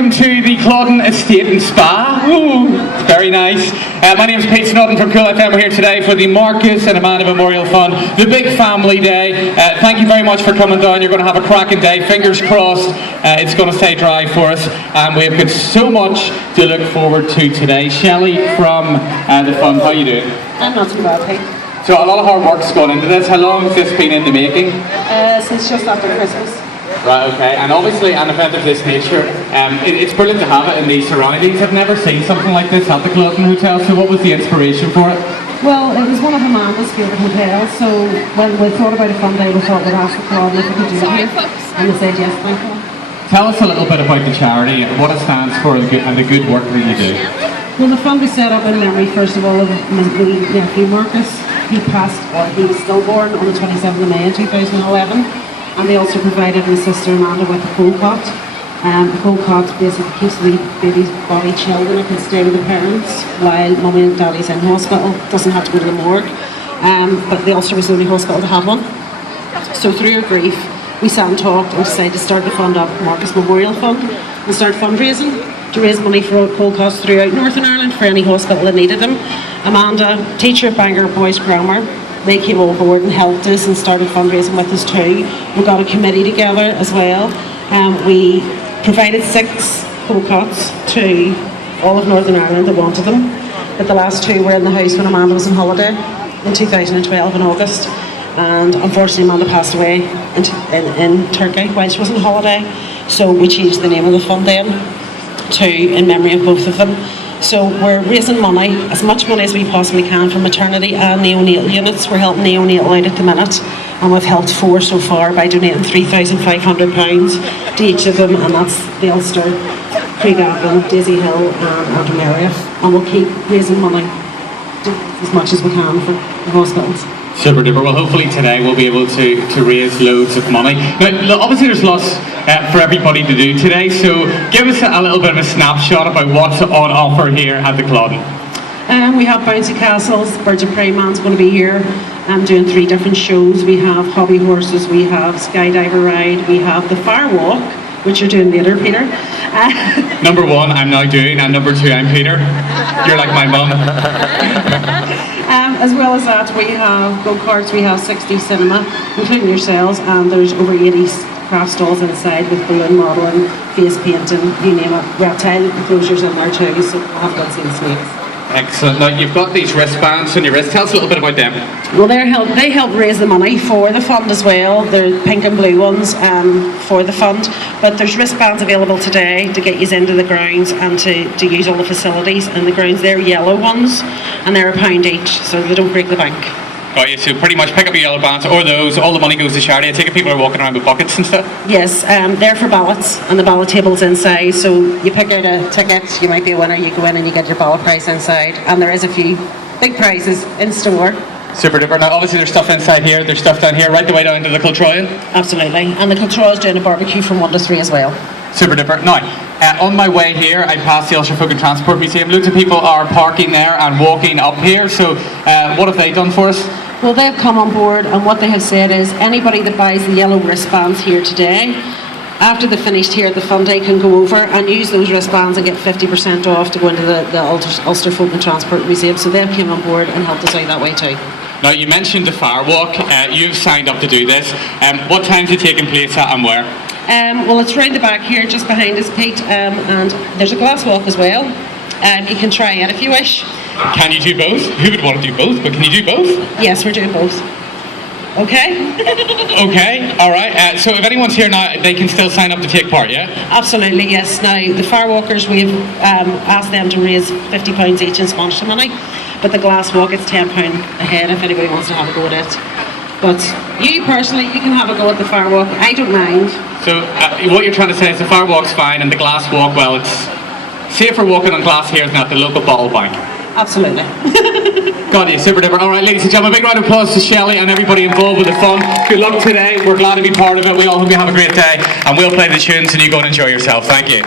welcome to the Clawdon Estate and Spa. Ooh, very nice. My name is Pete Snodden from Cool FM. We're here today for the Marcus and Amanda Memorial Fund, the big family day. Thank you very much for coming down. You're going to have a cracking day. Fingers crossed it's going to stay dry for us. And we've got so much to look forward to today. Shelley from the fund, how are you doing? I'm not too bad, Pete. So a lot of hard work's gone into this. How long has this been in the making? Since just after Christmas. Right, okay. And obviously an event of this nature, it's brilliant to have it in these surroundings. I've never seen something like this at the Clawdon Hotel, so what was the inspiration for it? Well, it was one of Amanda's favourite hotels, so when we thought about a fun day, we thought we'd ask the Clawdon if we could do it here, and they said yes, thank you. Tell us a little bit about the charity, what it stands for, and the good work that you do. Well, the fund was set up in memory, first of all, of my nephew Marcus. He passed, or he was stillborn on the 27th of May in 2011. And they also provided my sister Amanda with a cold cot. A cold cot basically keeps the baby's body chilled and it can stay with the parents while mummy and daddy's in hospital. Doesn't have to go to the morgue. But the Ulster was the only hospital to have one. So through our grief, we sat and talked and decided to start the fund up, Marcus Memorial Fund, and start fundraising to raise money for cold cots throughout Northern Ireland for any hospital that needed them. Amanda, teacher at Bangor Boys Grammar, they came on board and helped us and started fundraising with us too. We got a committee together as well. We provided 6 cold cots to all of Northern Ireland that wanted them. But the last 2 were in the house when Amanda was on holiday in 2012 in August. And unfortunately Amanda passed away in Turkey while she was on holiday. So we changed the name of the fund then to in memory of both of them. So we're raising money, as much money as we possibly can for maternity and neonatal units. We're helping neonatal out at the minute, and we've helped 4 so far by donating £3,500 to each of them, and that's the Ulster, Craigavon, Daisy Hill and Aldermary. And we'll keep raising money as much as we can for the hospitals. Super duper. Well, hopefully today we'll be able to raise loads of money. Now, obviously there's lots for everybody to do today, so give us a little bit of a snapshot about what's on offer here at the Clawdon. We have bouncy castles. Birds of Prey Man's going to be here doing 3 different shows. We have hobby horses, we have skydiver ride, we have the fire walk, which you're doing later, Peter. Number 1 I'm now doing, and number 2 I'm Peter. You're like my mum. As well as that, we have go-karts, we have 60 cinema, including yourselves, and there's over 80 craft stalls inside with balloon modelling, face painting, you name it. Reptile enclosures in there too, so I have got seen snakes. Excellent. Now you've got these wristbands on your wrist. Tell us a little bit about them. Well, they help raise the money for the fund as well. They're pink and blue ones for the fund. But there's wristbands available today to get you into the grounds and to use all the facilities in the grounds. They're yellow ones and they're £1 each, so they don't break the bank. Got you. So pretty much pick up your yellow bands or those. All the money goes to charity. I take it people are walking around with buckets and stuff. Yes, they're for ballots, and the ballot table's inside. So you pick out a ticket. You might be a winner. You go in and you get your ballot prize inside, and there is a few big prizes in store. Super duper. Now obviously there's stuff inside here. There's stuff down here, right the way down to the Kiltroyan. Absolutely, and the Kiltroyan's doing a barbecue from 1 to 3 as well. Super duper. Now, on my way here, I passed the Ulster Folk and Transport Museum. Loads of people are parking there and walking up here. So, what have they done for us? Well, they've come on board, and what they have said is anybody that buys the yellow wristbands here today, after they're finished here at the fund day, can go over and use those wristbands and get 50% off to go into the Ulster Folk and Transport Museum. So they've come on board and helped us out that way too. Now, you mentioned the fire walk. You've signed up to do this. What time's it taking place at and where? Well, it's round the back here, just behind us, Pete, and there's a glass walk as well. You can try it if you wish. Can you do both? Who would want to do both? But can you do both? Yes, we're doing both. Okay? Okay, alright. So if anyone's here now, they can still sign up to take part, yeah? Absolutely, yes. Now, the firewalkers, we've asked them to raise £50 each in sponsorship money, but the glass walk, it's £10 a head if anybody wants to have a go at it. But you personally, you can have a go at the firewalk. I don't mind. So what you're trying to say is the firewalk's fine and the glass walk, well, it's safer walking on glass here than at the local bottle bank. Absolutely. Got you, super duper. Alright, ladies and gentlemen, a big round of applause to Shelley and everybody involved with the fun. Good luck today. We're glad to be part of it. We all hope you have a great day. And we'll play the tunes and you go and enjoy yourself. Thank you.